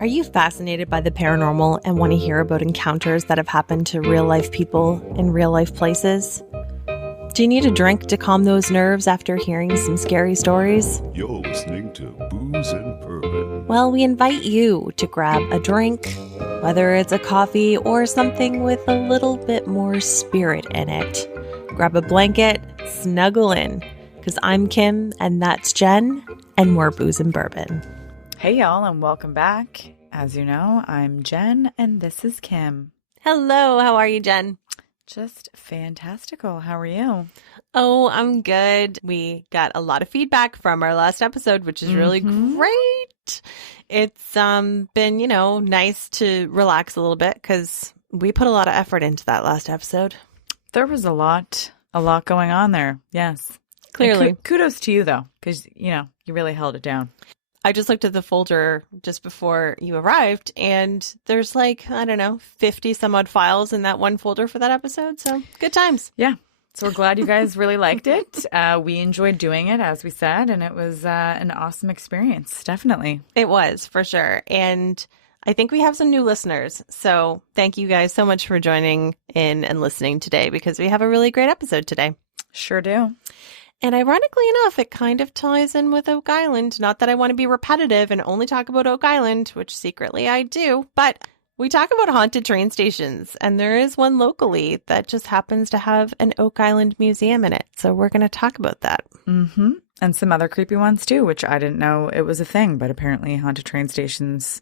Are you fascinated by the paranormal and want to hear about encounters that have happened to real-life people in real-life places? Do you need a drink to calm those nerves after hearing some scary stories? You're listening to Booze and Bourbon. Well, we invite you to grab a drink, whether it's a coffee or something with a little bit more spirit in it. Grab a blanket, snuggle in, because I'm Kim and that's Jen, and we're Booze and Bourbon. Hey y'all, and welcome back. As you know, I'm Jen and this is Kim. Hello, how are you, Jen? Just fantastical. How are you? Oh, I'm good. We got a lot of feedback from our last episode, which is really great. It's been, nice to relax a little bit because we put a lot of effort into that last episode. There was a lot going on there. Yes. Clearly. Kudos to you though, because, you really held it down. I just looked at the folder just before you arrived, and there's 50 some odd files in that one folder for that episode. So good times. Yeah. So we're glad you guys really liked it. We enjoyed doing it, as we said, and it was an awesome experience. Definitely. It was, for sure. And I think we have some new listeners. So thank you guys so much for joining in and listening today, because we have a really great episode today. Sure do. And ironically enough, it kind of ties in with Oak Island. Not that I want to be repetitive and only talk about Oak Island, which secretly I do, but we talk about haunted train stations, and there is one locally that just happens to have an Oak Island museum in it. So we're going to talk about that. Mm-hmm. And some other creepy ones too, which I didn't know it was a thing, but apparently haunted train stations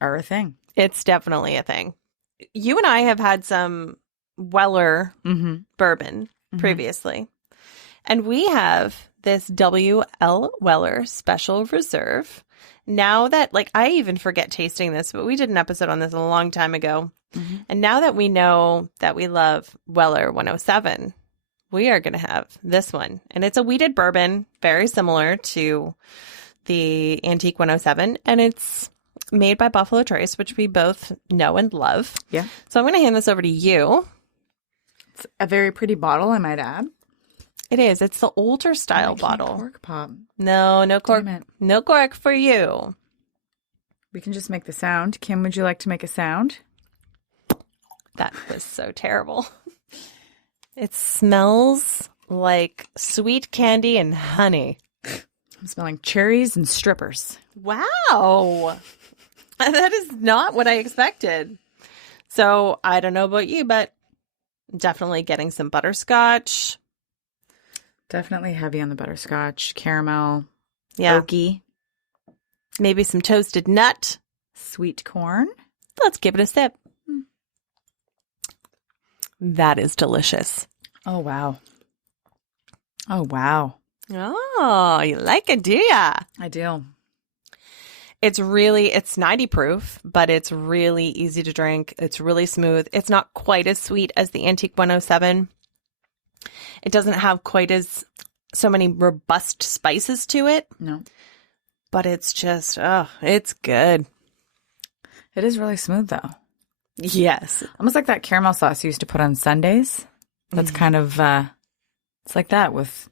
are a thing. It's definitely a thing. You and I have had some Weller bourbon previously. And we have this W.L. Weller Special Reserve. Now that, I even forget tasting this, but we did an episode on this a long time ago. Mm-hmm. And now that we know that we love Weller 107, we are going to have this one. And it's a wheated bourbon, very similar to the Antique 107. And it's made by Buffalo Trace, which we both know and love. Yeah. So I'm going to hand this over to you. It's a very pretty bottle, I might add. It is. It's the older style bottle. Cork pop. No cork. No cork for you. We can just make the sound. Kim, would you like to make a sound? That was so terrible. It smells like sweet candy and honey. I'm smelling cherries and strippers. Wow. That is not what I expected. So I don't know about you, but definitely getting some butterscotch. Definitely heavy on the butterscotch, caramel, yeah, oaky. Maybe some toasted nut. Sweet corn. Let's give it a sip. That is delicious. Oh, wow. Oh, wow. Oh, you like it, do ya? I do. It's 90 proof, but it's really easy to drink. It's really smooth. It's not quite as sweet as the Antique 107. It doesn't have quite so many robust spices to it. No. But it's just, it's good. It is really smooth, though. Yes. Almost like that caramel sauce you used to put on sundaes. That's kind of, it's like that with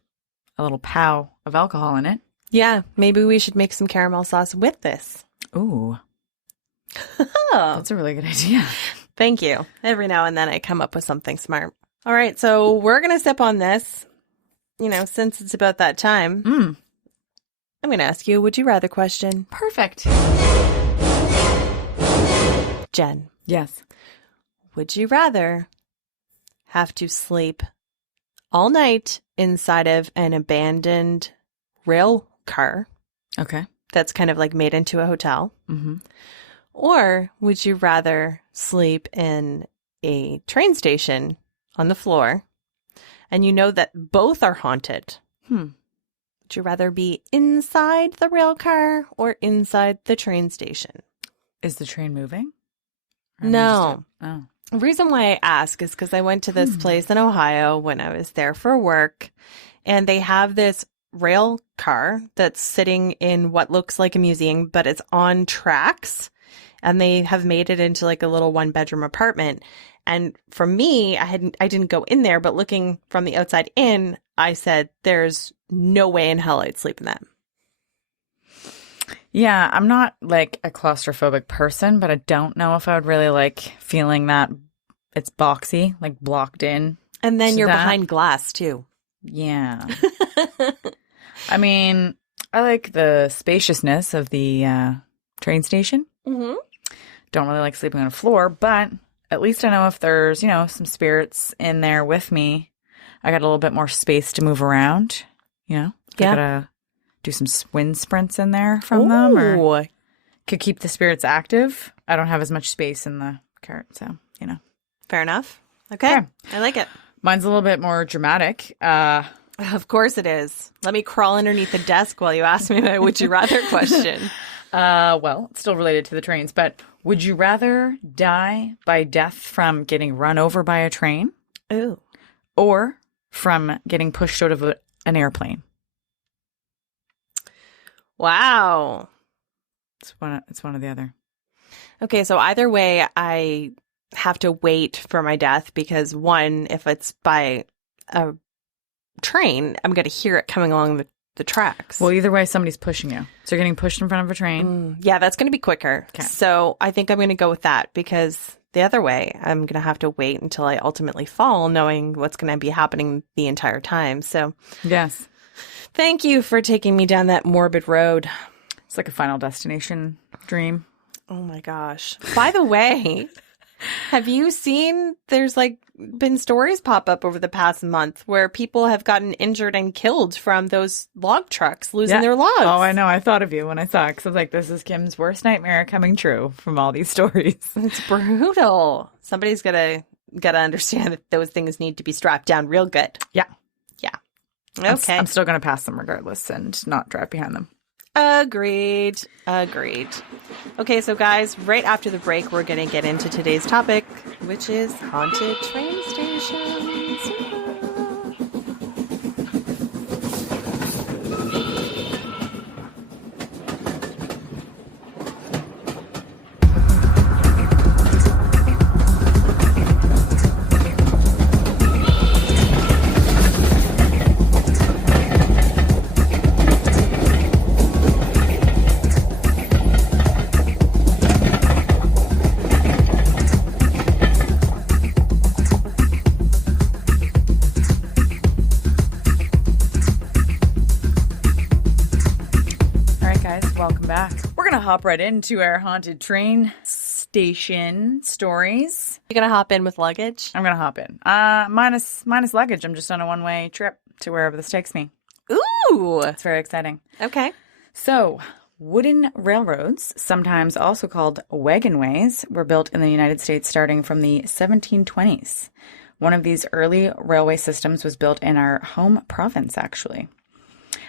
a little pow of alcohol in it. Yeah. Maybe we should make some caramel sauce with this. Ooh. That's a really good idea. Thank you. Every now and then I come up with something smart. All right, so we're going to sip on this, since it's about that time. I'm going to ask you a would you rather question. Perfect. Jen. Yes. Would you rather have to sleep all night inside of an abandoned rail car? Okay. That's kind of like made into a hotel. Mm-hmm. Or would you rather sleep in a train station on the floor, and you know that both are haunted? Would you rather be inside the rail car or inside the train station? Is the train moving? No. The reason why I ask is because I went to this place in Ohio when I was there for work, and they have this rail car that's sitting in what looks like a museum, but it's on tracks, and they have made it into like a little one-bedroom apartment. And for me, I didn't go in there, but looking from the outside in, I said, there's no way in hell I'd sleep in that. Yeah, I'm not like a claustrophobic person, but I don't know if I would really like feeling that it's boxy, like blocked in. And then to you're that. behind glass too. Yeah. I mean, I like the spaciousness of the train station. Mm-hmm. Don't really like sleeping on a floor, but at least I know if there's, some spirits in there with me, I got a little bit more space to move around, If I gotta do some wind sprints in there from them, or could keep the spirits active. I don't have as much space in the cart, so, Fair enough. Okay. I like it. Mine's a little bit more dramatic. Of course it is. Let me crawl underneath the desk while you ask me my would you rather question. Well, it's still related to the trains, but would you rather die by death from getting run over by a train? Ooh. Or from getting pushed out of an airplane? Wow. It's one or the other. Okay, so either way, I have to wait for my death because one, if it's by a train, I'm going to hear it coming along the tracks. Well, either way, somebody's pushing you. So you're getting pushed in front of a train. Yeah, that's going to be quicker. Okay. So I think I'm going to go with that because the other way, I'm going to have to wait until I ultimately fall, knowing what's going to be happening the entire time. So Yes. thank you for taking me down that morbid road. It's like a Final Destination dream. Oh my gosh. By the way, have you seen there's been stories pop up over the past month where people have gotten injured and killed from those log trucks losing their logs? Oh, I know. I thought of you when I saw it because I was like, this is Kim's worst nightmare coming true from all these stories. It's brutal. Somebody's gotta understand that those things need to be strapped down real good. Yeah. Yeah. Okay. I'm still going to pass them regardless and not drive behind them. Agreed. Okay, so guys, right after the break, we're going to get into today's topic, which is haunted train stations. Hop right into our haunted train station stories. You gonna hop in with luggage? I'm gonna hop in. Minus luggage. I'm just on a one-way trip to wherever this takes me. Ooh, It's very exciting. okay. So, wooden railroads, sometimes also called wagonways, were built in the United States starting from the 1720s. One of these early railway systems was built in our home province, actually.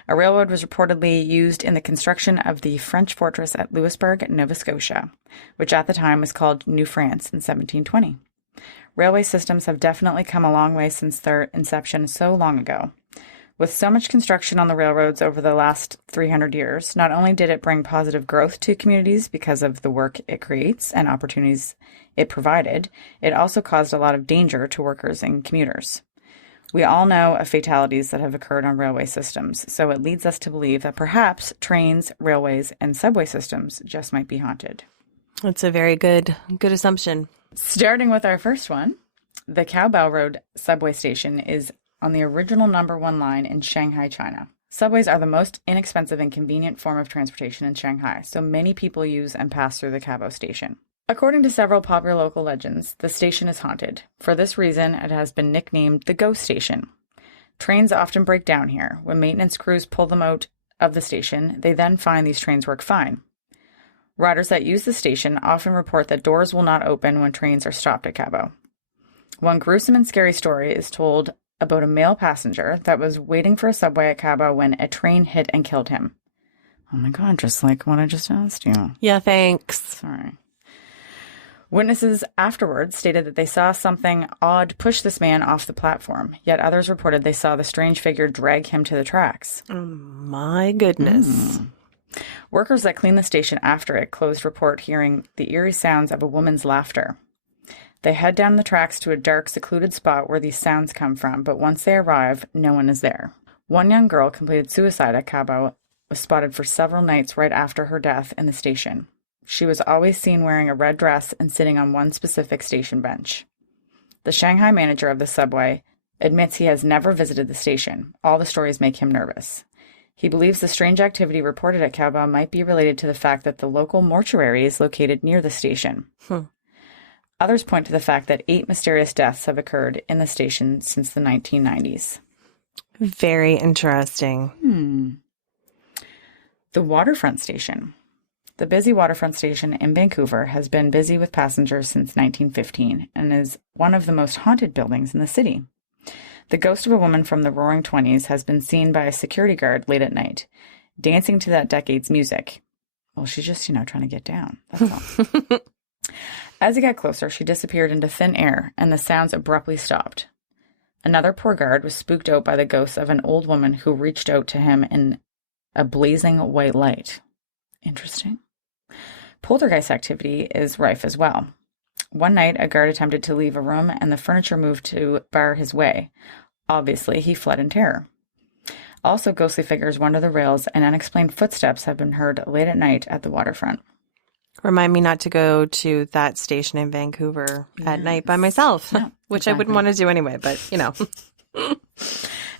A railroad was reportedly used in the construction of the French fortress at Louisbourg, Nova Scotia, which at the time was called New France in 1720. Railway systems have definitely come a long way since their inception so long ago. With so much construction on the railroads over the last 300 years, not only did it bring positive growth to communities because of the work it creates and opportunities it provided, it also caused a lot of danger to workers and commuters. We all know of fatalities that have occurred on railway systems, so it leads us to believe that perhaps trains, railways, and subway systems just might be haunted. That's a very good assumption. Starting with our first one, the Caobao Road subway station is on the original number 1 line in Shanghai, China. Subways are the most inexpensive and convenient form of transportation in Shanghai, so many people use and pass through the Caobao station. According to several popular local legends, the station is haunted. For this reason, it has been nicknamed the Ghost Station. Trains often break down here. When maintenance crews pull them out of the station, they then find these trains work fine. Riders that use the station often report that doors will not open when trains are stopped at Caobao. One gruesome and scary story is told about a male passenger that was waiting for a subway at Caobao when a train hit and killed him. Oh my God, just like what I just asked you. Yeah, thanks. Sorry. Witnesses afterwards stated that they saw something odd push this man off the platform, yet others reported they saw the strange figure drag him to the tracks. Oh, my goodness. Workers that cleaned the station after it closed report hearing the eerie sounds of a woman's laughter. They head down the tracks to a dark, secluded spot where these sounds come from, but once they arrive, no one is there. One young girl completed suicide at Caobao was spotted for several nights right after her death in the station. She was always seen wearing a red dress and sitting on one specific station bench. The Shanghai manager of the subway admits he has never visited the station. All the stories make him nervous. He believes the strange activity reported at Kaobao might be related to the fact that the local mortuary is located near the station. Others point to the fact that 8 mysterious deaths have occurred in the station since the 1990s. Very interesting. The waterfront station. The busy waterfront station in Vancouver has been busy with passengers since 1915 and is one of the most haunted buildings in the city. The ghost of a woman from the Roaring Twenties has been seen by a security guard late at night, dancing to that decade's music. Well, she's just, trying to get down. That's all. As he got closer, she disappeared into thin air, and the sounds abruptly stopped. Another poor guard was spooked out by the ghost of an old woman who reached out to him in a blazing white light. Interesting. Poltergeist activity is rife as well. One night, a guard attempted to leave a room and the furniture moved to bar his way. Obviously, he fled in terror. Also, ghostly figures wander the rails and unexplained footsteps have been heard late at night at the waterfront. Remind me not to go to that station in Vancouver at night by myself, which I wouldn't want to do anyway, but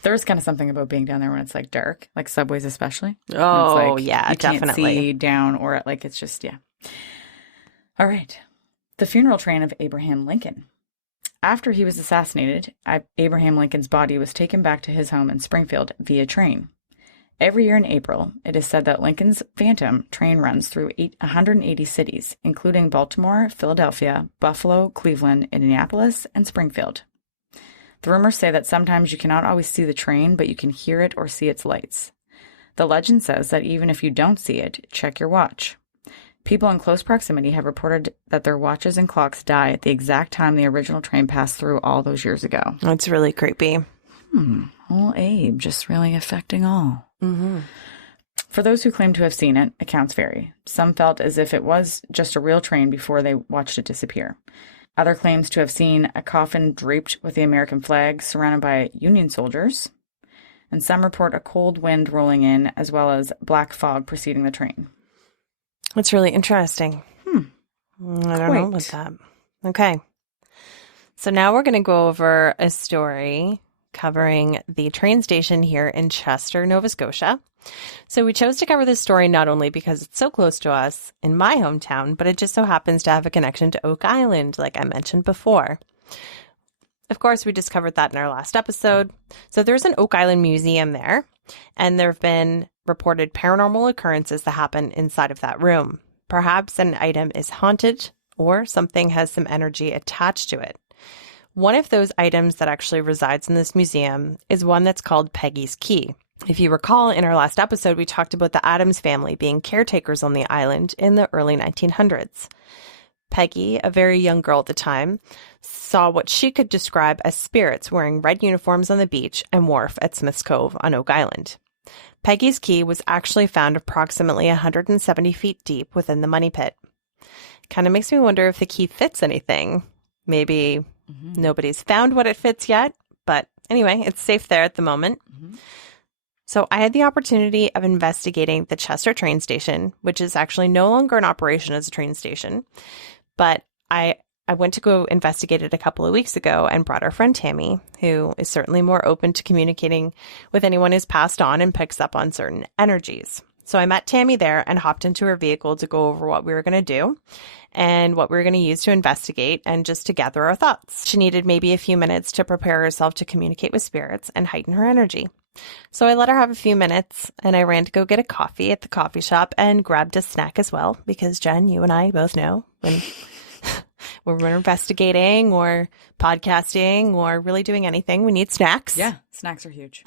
There is kind of something about being down there when it's like dark, like subways especially. Oh, like, yeah, you definitely. Can't see down or like it's just, All right. The funeral train of Abraham Lincoln. After he was assassinated, Abraham Lincoln's body was taken back to his home in Springfield via train. Every year in April, it is said that Lincoln's Phantom train runs through 180 cities, including Baltimore, Philadelphia, Buffalo, Cleveland, Indianapolis, and Springfield. The rumors say that sometimes you cannot always see the train, but you can hear it or see its lights. The legend says that even if you don't see it, check your watch. People in close proximity have reported that their watches and clocks die at the exact time the original train passed through all those years ago. That's really creepy. Old Abe just really affecting all. For those who claim to have seen it, accounts vary. Some felt as if it was just a real train before they watched it disappear. Other claims to have seen a coffin draped with the American flag surrounded by Union soldiers. And some report a cold wind rolling in as well as black fog preceding the train. That's really interesting. I don't know about that. Okay. So now we're going to go over a story covering the train station here in Chester, Nova Scotia. So we chose to cover this story not only because it's so close to us in my hometown, but it just so happens to have a connection to Oak Island, like I mentioned before. Of course, we just covered that in our last episode. So there's an Oak Island museum there, and there have been reported paranormal occurrences that happen inside of that room. Perhaps an item is haunted or something has some energy attached to it. One of those items that actually resides in this museum is one that's called Peggy's Key. If you recall, in our last episode, we talked about the Addams family being caretakers on the island in the early 1900s. Peggy, a very young girl at the time, saw what she could describe as spirits wearing red uniforms on the beach and wharf at Smith's Cove on Oak Island. Peggy's Key was actually found approximately 170 feet deep within the money pit. Kind of makes me wonder if the key fits anything. Maybe nobody's found what it fits yet, but anyway, it's safe there at the moment. So I had the opportunity of investigating the Chester train station, which is actually no longer in operation as a train station. But I went to go investigate it a couple of weeks ago and brought our friend Tammy, who is certainly more open to communicating with anyone who's passed on and picks up on certain energies. So I met Tammy there and hopped into her vehicle to go over what we were going to do and what we were going to use to investigate and just to gather our thoughts. She needed maybe a few minutes to prepare herself to communicate with spirits and heighten her energy. So I let her have a few minutes and I ran to go get a coffee at the coffee shop and grabbed a snack as well because Jen, you and I both know when we're investigating or podcasting or really doing anything, we need snacks. Yeah, snacks are huge.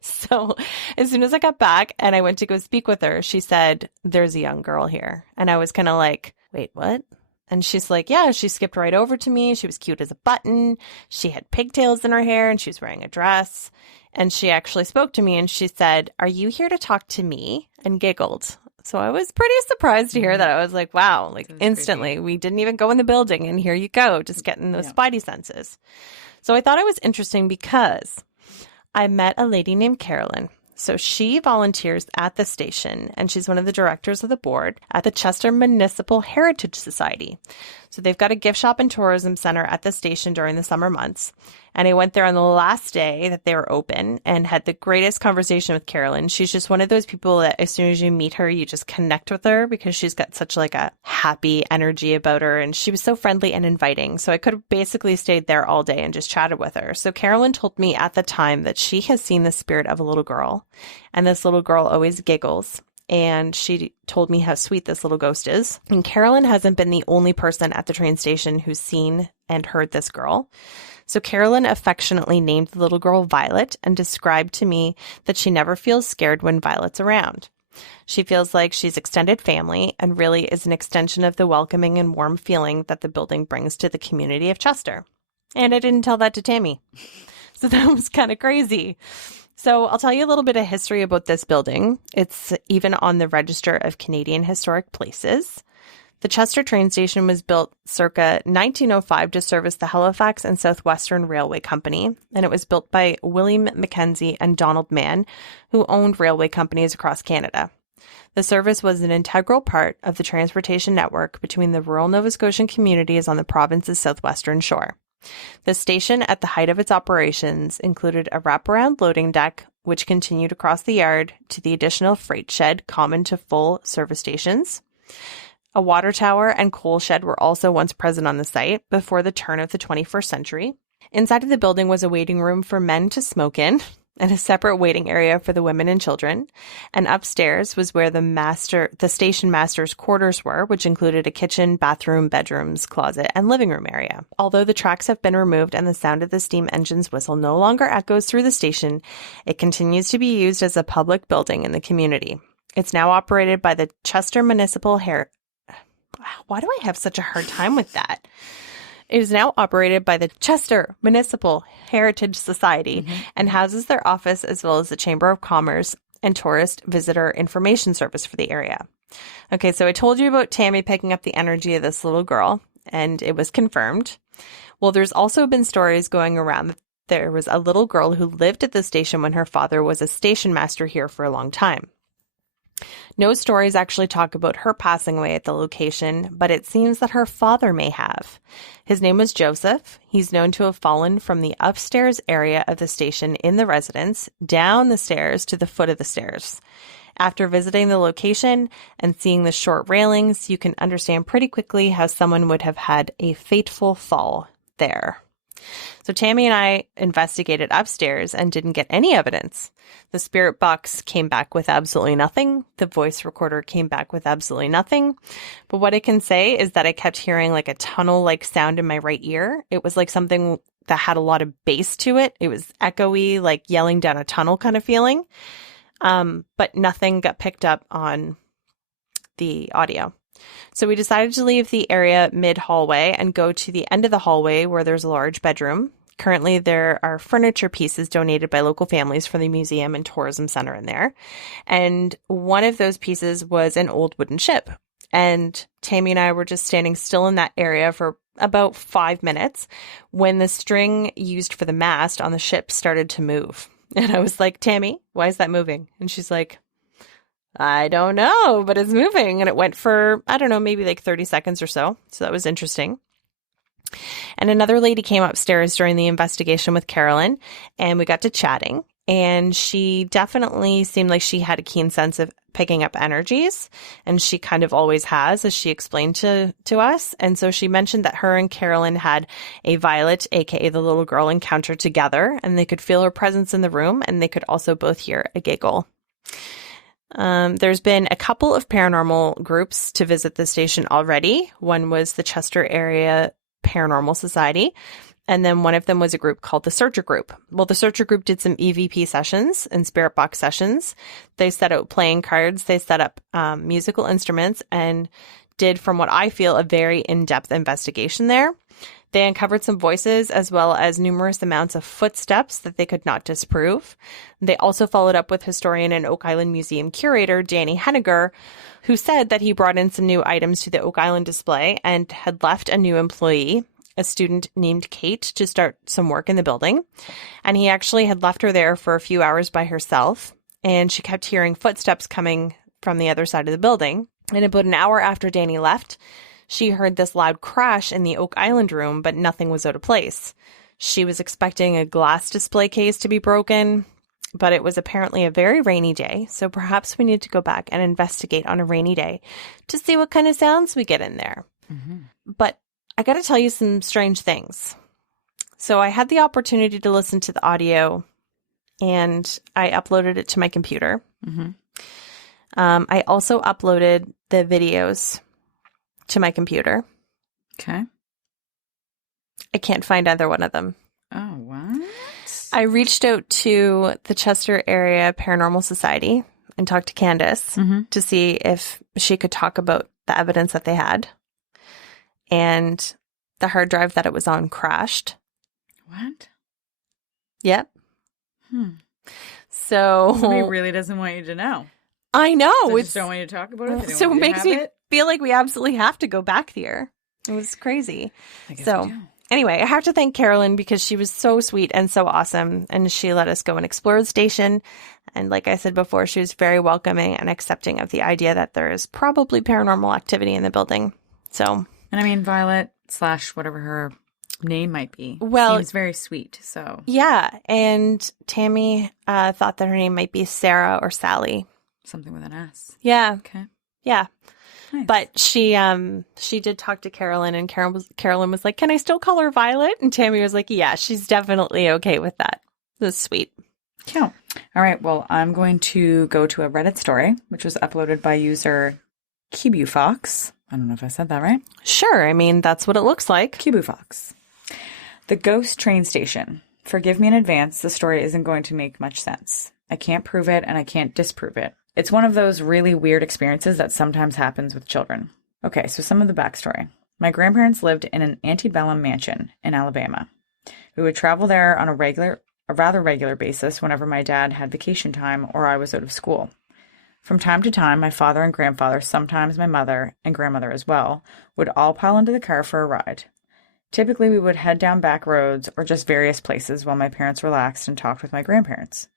So as soon as I got back and I went to go speak with her, she said, "There's a young girl here." And I was kind of like, wait, what? And she's like, yeah, she skipped right over to me. She was cute as a button. She had pigtails in her hair and she was wearing a dress. And she actually spoke to me and she said, "Are you here to talk to me?" and giggled. So I was pretty surprised to hear that. I was like, wow, like instantly. Creepy. We didn't even go in the building and here you go, just getting those spidey senses. So I thought it was interesting because I met a lady named Carolyn. So she volunteers at the station, and she's one of the directors of the board at the Chester Municipal Heritage Society. So they've got a gift shop and tourism center at the station during the summer months. And I went there on the last day that they were open and had the greatest conversation with Carolyn. She's just one of those people that as soon as you meet her, you just connect with her because she's got such like a happy energy about her. And she was so friendly and inviting. So I could have basically stayed there all day and just chatted with her. So Carolyn told me at the time that she has seen the spirit of a little girl. And this little girl always giggles. And she told me how sweet this little ghost is. And Carolyn hasn't been the only person at the train station who's seen and heard this girl. So Carolyn affectionately named the little girl Violet and described to me that she never feels scared when Violet's around. She feels like she's extended family and really is an extension of the welcoming and warm feeling that the building brings to the community of Chester. And I didn't tell that to Tammy. So that was kind of crazy. So I'll tell you a little bit of history about this building. It's even on the Register of Canadian Historic Places. The Chester train station was built circa 1905 to service the Halifax and Southwestern Railway Company, and it was built by William Mackenzie and Donald Mann, who owned railway companies across Canada. The service was an integral part of the transportation network between the rural Nova Scotian communities on the province's southwestern shore. The station, at the height of its operations, included a wraparound loading deck, which continued across the yard to the additional freight shed common to full service stations. A water tower and coal shed were also once present on the site before the turn of the 21st century. Inside of the building was a waiting room for men to smoke in, and a separate waiting area for the women and children. And upstairs was where the station master's quarters were, which included a kitchen, bathroom, bedrooms, closet, and living room area. Although the tracks have been removed and the sound of the steam engine's whistle no longer echoes through the station, it continues to be used as a public building in the community. It's now operated by the Chester Municipal Why do I have such a hard time with that? It is now operated by the Chester Municipal Heritage Society and houses their office as well as the Chamber of Commerce and Tourist Visitor Information Service for the area. Okay, so I told you about Tammy picking up the energy of this little girl, and it was confirmed. Well, there's also been stories going around that there was a little girl who lived at the station when her father was a station master here for a long time. No stories actually talk about her passing away at the location, but it seems that her father may have. His name was Joseph. He's known to have fallen from the upstairs area of the station in the residence down the stairs to the foot of the stairs. After visiting the location and seeing the short railings, you can understand pretty quickly how someone would have had a fateful fall there. So Tammy and I investigated upstairs and didn't get any evidence. The spirit box came back with absolutely nothing. The voice recorder came back with absolutely nothing. But what I can say is that I kept hearing like a tunnel-like sound in my right ear. It was like something that had a lot of bass to it. It was echoey, like yelling down a tunnel kind of feeling. But nothing got picked up on the audio. So we decided to leave the area mid-hallway and go to the end of the hallway where there's a large bedroom. Currently, there are furniture pieces donated by local families for the museum and tourism center in there. And one of those pieces was an old wooden ship. And Tammy and I were just standing still in that area for about 5 minutes when the string used for the mast on the ship started to move. And I was like, Tammy, why is that moving? And she's like, I don't know, but it's moving. And it went for, I don't know, maybe like 30 seconds or so. So that was interesting. And another lady came upstairs during the investigation with Carolyn, and we got to chatting. And she definitely seemed like she had a keen sense of picking up energies, and she kind of always has, as she explained to us. And so she mentioned that her and Carolyn had a Violet, aka the little girl, encounter together, and they could feel her presence in the room, and they could also both hear a giggle. There's been a couple of paranormal groups to visit the station already. One was the Chester Area Paranormal Society, and then one of them was a group called the Searcher Group. Well, the Searcher Group did some EVP sessions and spirit box sessions. They set out playing cards, they set up musical instruments, and did, from what I feel, a very in-depth investigation there. They uncovered some voices as well as numerous amounts of footsteps that they could not disprove. They also followed up with historian and Oak Island Museum curator Danny Henniger, who said that he brought in some new items to the Oak Island display and had left a new employee, a student named Kate, to start some work in the building. And he actually had left her there for a few hours by herself. and she kept hearing footsteps coming from the other side of the building. And about an hour after Danny left, she heard this loud crash in the Oak Island room, but nothing was out of place. She was expecting a glass display case to be broken, but it was apparently a very rainy day, so perhaps we need to go back and investigate on a rainy day to see what kind of sounds we get in there. Mm-hmm. But I got to tell you some strange things. So I had the opportunity to listen to the audio, and I uploaded it to my computer. Mm-hmm. I also uploaded the videos to my computer. Okay. I can't find either one of them. Oh, what? I reached out to the Chester Area Paranormal Society and talked to Candace to see if she could talk about the evidence that they had. And the hard drive that it was on crashed. What? Yep. So somebody really doesn't want you to know. I know. They just don't want you to talk about it. So it makes me feel like we absolutely have to go back there. It was crazy. I guess so anyway, I have to thank Carolyn because she was so sweet and so awesome. And she let us go and explore the station. And like I said before, she was very welcoming and accepting of the idea that there is probably paranormal activity in the building. So, and I mean, Violet / whatever her name might be. Well, seems very sweet. So yeah. And Tammy thought that her name might be Sarah or Sally. Something with an S. Yeah. Okay. Yeah. Nice. But she did talk to Carolyn, and Carolyn was like, "Can I still call her Violet?" And Tammy was like, "Yeah, she's definitely okay with that." That's sweet. Cute. All right. Well, I'm going to go to a Reddit story, which was uploaded by user KibuFox. I don't know if I said that right. Sure. I mean, that's what it looks like. KibuFox. The ghost train station. Forgive me in advance. The story isn't going to make much sense. I can't prove it, and I can't disprove it. It's one of those really weird experiences that sometimes happens with children. Okay, so some of the backstory. My grandparents lived in an antebellum mansion in Alabama. We would travel there on a rather regular basis whenever my dad had vacation time or I was out of school. From time to time, my father and grandfather, sometimes my mother and grandmother as well, would all pile into the car for a ride. Typically, we would head down back roads or just various places while my parents relaxed and talked with my grandparents.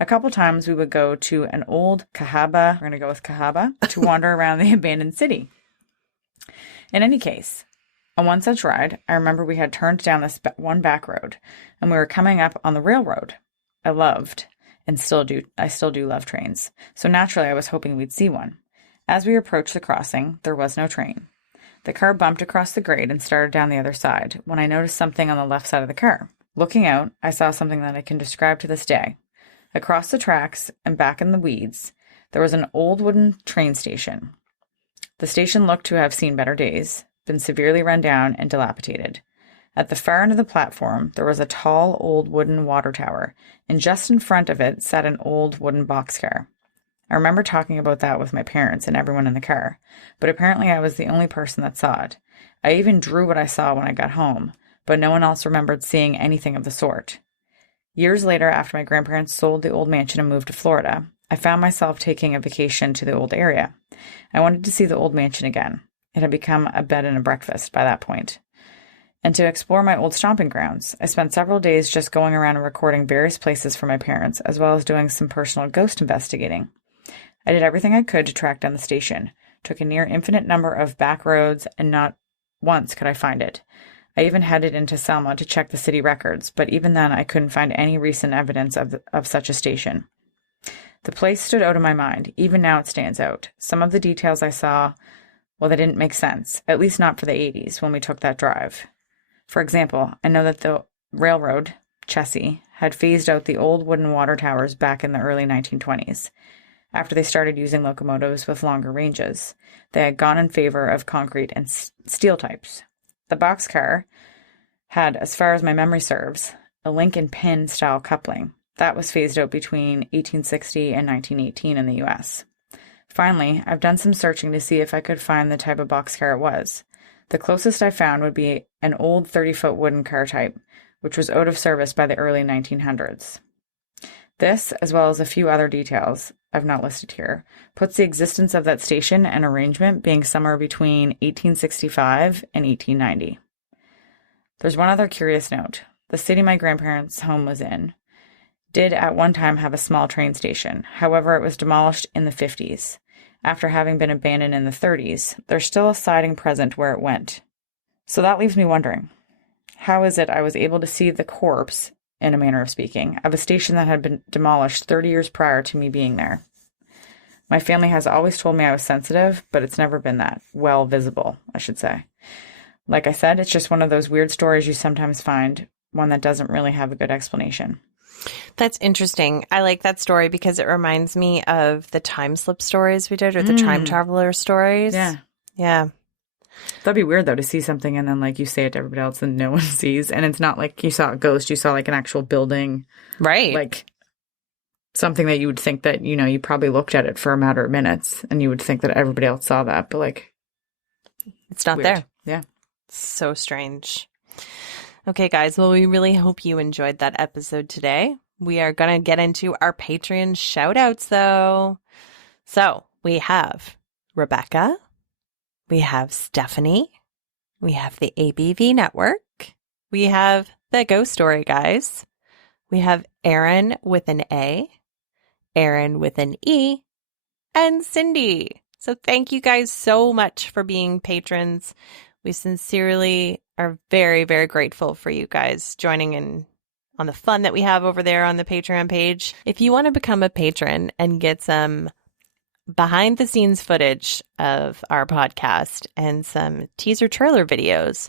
A couple times we would go to an old kahaba, we're going to go with kahaba, to wander around the abandoned city. In any case, on one such ride, I remember we had turned down this one back road, and we were coming up on the railroad. I loved, and I still do love trains, so naturally I was hoping we'd see one. As we approached the crossing, there was no train. The car bumped across the grade and started down the other side, when I noticed something on the left side of the car. Looking out, I saw something that I can describe to this day. Across the tracks and back in the weeds, there was an old wooden train station. The station looked to have seen better days, been severely run down and dilapidated. At the far end of the platform, there was a tall old wooden water tower, and just in front of it sat an old wooden boxcar. I remember talking about that with my parents and everyone in the car, but apparently I was the only person that saw it. I even drew what I saw when I got home, but no one else remembered seeing anything of the sort. Years later, after my grandparents sold the old mansion and moved to Florida, I found myself taking a vacation to the old area. I wanted to see the old mansion again. It had become a bed and a breakfast by that point. And to explore my old stomping grounds, I spent several days just going around and recording various places for my parents, as well as doing some personal ghost investigating. I did everything I could to track down the station, took a near infinite number of back roads, and not once could I find it. I even headed into Selma to check the city records, but even then I couldn't find any recent evidence of such a station. The place stood out of my mind. Even now it stands out. Some of the details I saw, well, they didn't make sense, at least not for the 80s when we took that drive. For example, I know that the railroad, Chessie, had phased out the old wooden water towers back in the early 1920s. After they started using locomotives with longer ranges, they had gone in favor of concrete and steel types. The boxcar had, as far as my memory serves, a link and pin style coupling. That was phased out between 1860 and 1918 in the U.S. Finally, I've done some searching to see if I could find the type of boxcar it was. The closest I found would be an old 30-foot wooden car type, which was out of service by the early 1900s. This, as well as a few other details I've not listed here, puts the existence of that station and arrangement being somewhere between 1865 and 1890. There's one other curious note. The city my grandparents' home was in did at one time have a small train station. However, it was demolished in the 50s. After having been abandoned in the 30s, there's still a siding present where it went. So that leaves me wondering, how is it I was able to see the corpse, in a manner of speaking, of a station that had been demolished 30 years prior to me being there? My family has always told me I was sensitive, but it's never been that well visible, I should say. Like I said, it's just one of those weird stories you sometimes find, one that doesn't really have a good explanation. That's interesting. I like that story because it reminds me of the time slip stories we did, or the time traveler stories. Yeah. Yeah. That'd be weird, though, to see something and then, like, you say it to everybody else and no one sees. And it's not like you saw a ghost. You saw, like, an actual building. Right. Like, something that you would think that, you know, you probably looked at it for a matter of minutes and you would think that everybody else saw that. But, like, it's not weird. there. Yeah. So strange. Okay, guys. Well, we really hope you enjoyed that episode today. We are going to get into our Patreon shout outs, though. So we have Rebecca. We have Stephanie. We have the ABV Network. We have the Ghost Story Guys. We have Aaron with an A, Aaron with an E, and Cindy. So thank you guys so much for being patrons. We sincerely are very, very grateful for you guys joining in on the fun that we have over there on the Patreon page. If you want to become a patron and get some behind the scenes footage of our podcast and some teaser trailer videos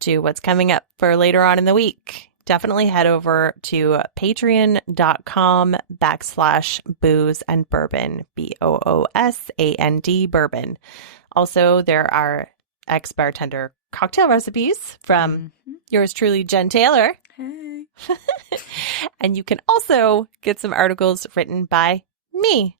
to what's coming up for later on in the week, definitely head over to patreon.com/booze and bourbon, BOOSAND bourbon. Also, there are ex-bartender cocktail recipes from yours truly, Jen Taylor. Hey. And you can also get some articles written by me.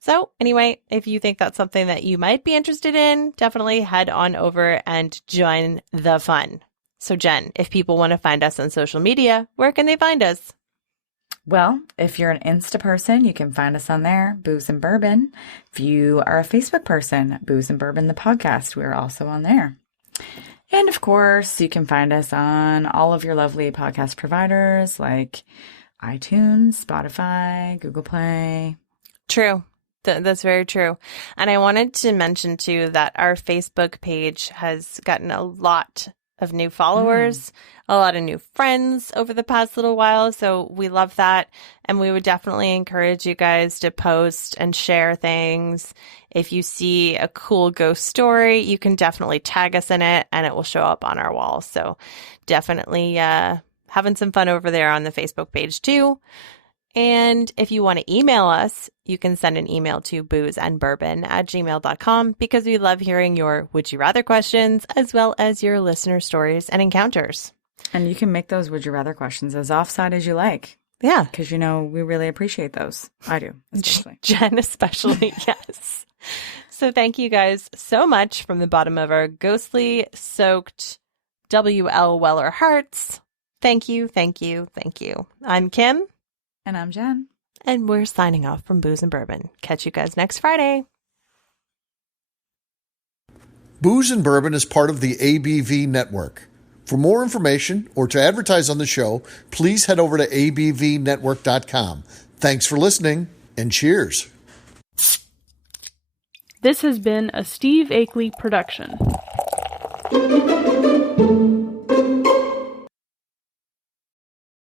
So anyway, if you think that's something that you might be interested in, definitely head on over and join the fun. So Jen, if people want to find us on social media, where can they find us? Well, if you're an Insta person, you can find us on there, Booze and Bourbon. If you are a Facebook person, Booze and Bourbon, the podcast, we're also on there. And of course, you can find us on all of your lovely podcast providers like iTunes, Spotify, Google Play. True. That's very true. And I wanted to mention, too, that our Facebook page has gotten a lot of new followers, a lot of new friends over the past little while. So we love that. And we would definitely encourage you guys to post and share things. If you see a cool ghost story, you can definitely tag us in it and it will show up on our wall. So definitely having some fun over there on the Facebook page, too. And if you want to email us, you can send an email to boozeandbourbon@gmail.com because we love hearing your would you rather questions as well as your listener stories and encounters. And you can make those would you rather questions as offside as you like. Yeah. Because, you know, we really appreciate those. I do, especially. Jen especially, yes. So thank you guys so much from the bottom of our ghostly soaked WL Weller hearts. Thank you, thank you, thank you. I'm Kim. And I'm Jen. And we're signing off from Booze and Bourbon. Catch you guys next Friday. Booze and Bourbon is part of the ABV Network. For more information or to advertise on the show, please head over to abvnetwork.com. Thanks for listening, and cheers. This has been a Steve Akeley production.